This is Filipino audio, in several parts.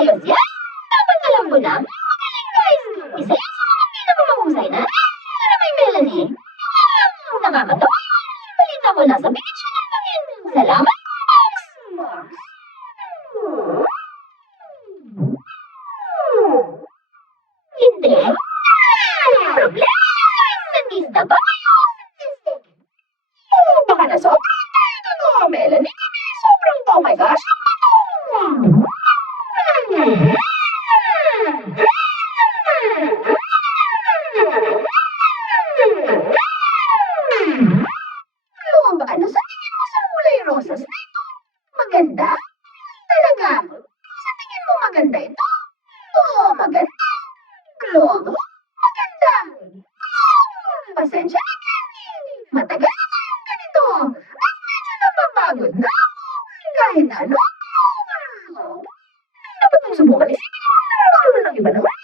Ayos yan! Dapat alam mo na. Magaling guys! Isa yan sa mga pinakamahusay na. Para may Melanie. Nakakatawa. Balita mo na sa petisyon ng pangin. Salamat, Max! Hindi. Problema yung statista ba kayo? Baka na sobrang tayo no, Melanie. Sobrang, oh my gosh. Lumba, ano sa tingin mo sa kulay rosas na ito? Maganda? Talaga? Sa tingin mo maganda ito? Oo, maganda. Globo? Maganda. Pasensya na, Candy. Matagal na tayong ganito. At medyo napapagod na ako. Kahit ano. Dapat mong subukan isipin mo na ng iba naman.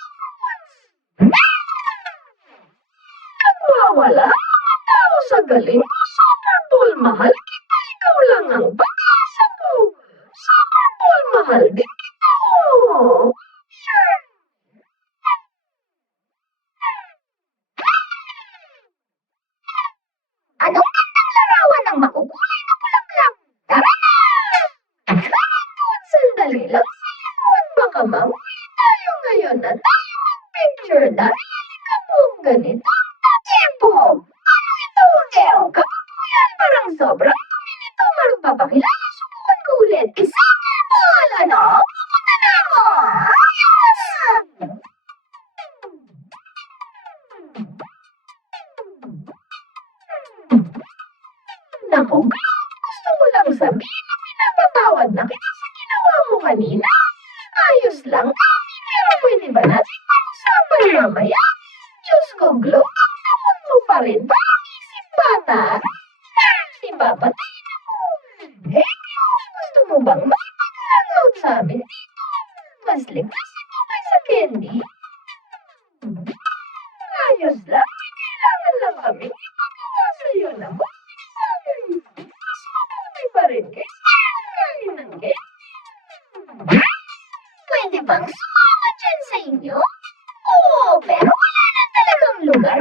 Nagwawala ang mga tao sa galing mo. Super Bowl, mahal kita. Ikaw lang ang pag-asa ko. Super Bowl, mahal din kita. Anong gandang larawan ng makukulay na bulaklak? Tara na! Bakit sandali lang sa iyo at baka mahuli tayo ngayon na tayo mag-picture dahil halika po ganito ang tempo. Ano ito, El? Kapag po yan parang sobrang dumi nito, magpapakilala, subukan ko ulit. Isang ball, ano? Pupunta na ako! Ayos! Naku, gusto mo lang sabihin na pinapatawad na kita sa ginawa mo kanina? Ayos lang kami, pero pwede ba natin pag-usapan mamaya? Diyos ko, Glow, tamon mo pa rin. Parang isip bata. Si papatayin ako. Eh, gusto mo bang makipag-hangout sa amin dito? Mas ligtas ito kaysa Candy. Ayos lang, may kailangan lang kami ipagawa sa'yo na mas mabuti pa rin kaysa kain ng cake. Pwede bang sumama dyan sa inyo? Oo, pero wala na talagang lugar